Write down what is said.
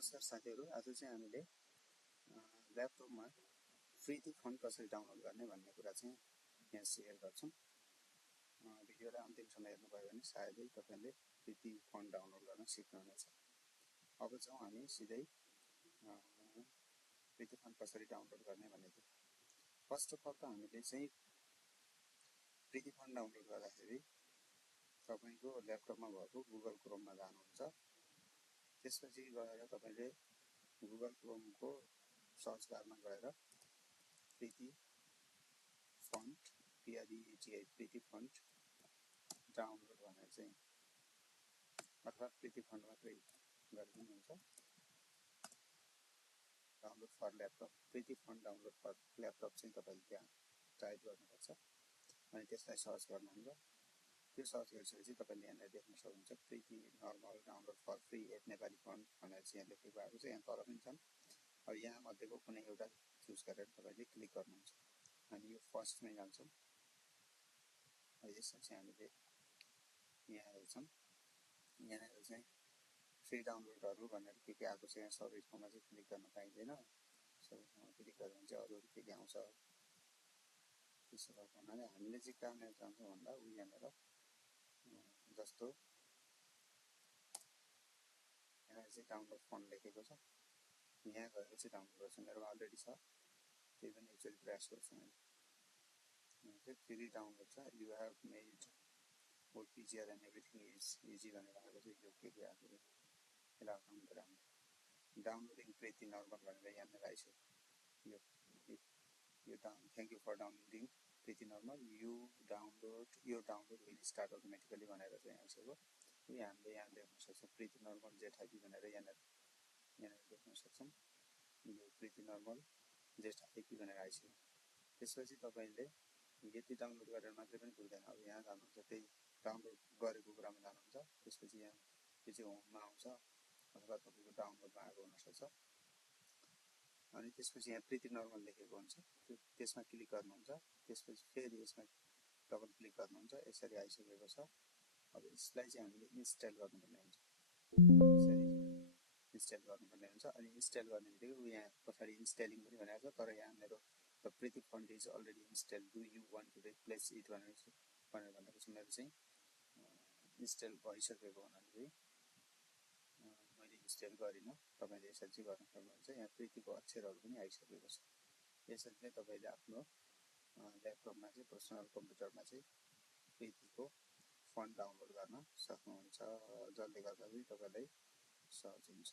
नमस्कार साथीहरु, आज चाहिँ हामीले ल्यापटपमा प्रीति फन्ट कसरी डाउनलोड गर्ने भन्ने कुरा चाहिँ यहाँ शेयर गर्छौं। भिडियोलाई अन्तिमसम्म हेर्नुभयो भने सायदै तपाईले प्रीति फन्ट डाउनलोड गर्न सिक्नुहुनेछ। अब चाहिँ हामी सिधै प्रीति फन्ट कसरी डाउनलोड गर्ने भन्ने फर्स्ट अफ अल त हामीले चाहिँ प्रीति फन्ट डाउनलोड गर्दाखेरि तपाईको ल्यापटपमा भएको गुगल क्रोममा जानुहुन्छ। त्यसपछि गएर तपाईले गुगल क्रोमको सर्च बारमा गएर Preeti font Preeti font download भनेर चाहिँ अथवा प्रीति फन्ट मात्रै गरिदिनु हुन्छ। Download for laptop Preeti font download for laptop चाहिँ तपाईले त्यहाँ टाइप गर्नुपर्छ अनि त्यसलाई सर्च गर्नुहुन्छ। त्यो सर्च गरेपछि तपाईले यहाँ देख्न सक्नुहुन्छ Preeti normal download for free at Nepali font भनेर चाहिँ यहाँ लेखेको भएको छ। यहाँ तल पनि छन्। अब यहाँ मध्येको कुनै एउटा चुज गरेर तपाईले क्लिक गर्नुहुन्छ अनि यो फर्स्टमै जान्छौं। यसमा चाहिँ हामीले यहाँ हेर्छौं, यहाँ चाहिँ फ्री डाउनलोडहरु भनेर के आएको छ। यहाँ सबै ठाउँमा चाहिँ क्लिक गर्न पाइँदैन। सबै ठाउँमा क्लिक गर्दा चाहिँ अरु के आउँछ। त्यसो भएको हुनाले हामीले चाहिँ कहाँ जान्छौं भन्दा उ यहाँनेर जस्तो यहाँ चाहिँ डाउनलोड फन्ट लेखेको छ। यहाँ गएर चाहिँ डाउनलोड गर्छु। मेरो अलरेडी छ, त्यही पनि एकचोटी प्रयास गर्छु मैले। यहाँ चाहिँ फ्री डाउनलोड छ। You have made both easier and everything is easy भनेर आएको छ। यो के आएको छ यसलाई हटाउनु पर्यो हामीले। डाउनलोडिङ प्रीति नर्मल भनेर यहाँनिर आइसक्यो। यो thank you for downloading Preeti normal यो डाउनलोड विल स्टार्ट अटोमेटिकली भनेर चाहिँ आइसक्यो। यो हामीले यहाँ देख्न सक्छौं प्रीति नर्मल जेठाबी भनेर यहाँ देख्न सक्छौं। यो प्रीति नर्मल जेठाबी भनेर आइसक्यो। त्यसपछि तपाईले यति डाउनलोड गरेर मात्रै पनि पुग्दैन। अब यहाँ जानुहुन्छ, त्यही डाउनलोड गरेको कुरामा जानुहुन्छ। त्यसपछि यहाँ यो चाहिँ होममा आउँछ अथवा तपाईको डाउनलोडमा आएको हुन सक्छ। अनि त्यसपछि यहाँ प्रीति नर्मल लेखेको हुन्छ, त्यसमा क्लिक गर्नुहुन्छ। त्यसपछि फेरि यसमा डबल क्लिक गर्नुहुन्छ। यसरी आइसकेको छ। अब यसलाई चाहिँ हामीले इन्स्टल गर्नुपर्ने हुन्छ। यसरी इन्स्टल गर्नुपर्ने हुन्छ। अनि इन्स्टल गर्ने बित्तिकै यहाँ पछाडी इन्स्टलिङ पनि भनेको छ, तर यहाँ मेरो the Preeti font is already install do you want to replace it भनेको छ। मेरो चाहिँ इन्स्टल भइसकेको हुनाले चाहिँ मैले इन्स्टल गरिन। तपाईले यसरी चाहिँ गर्न सक्नुहुन्छ। यहाँ प्रीतिको अक्षरहरु पनि आइसकेको छ। यसरी नै तपाईले आफ्नो ल्यापटपमा चाहिँ पर्सनल कम्प्युटरमा चाहिँ प्रीतिको फन्ट डाउनलोड गर्न सक्नुहुन्छ, जसले गर्दा चाहिँ तपाईलाई सहज हुन्छ।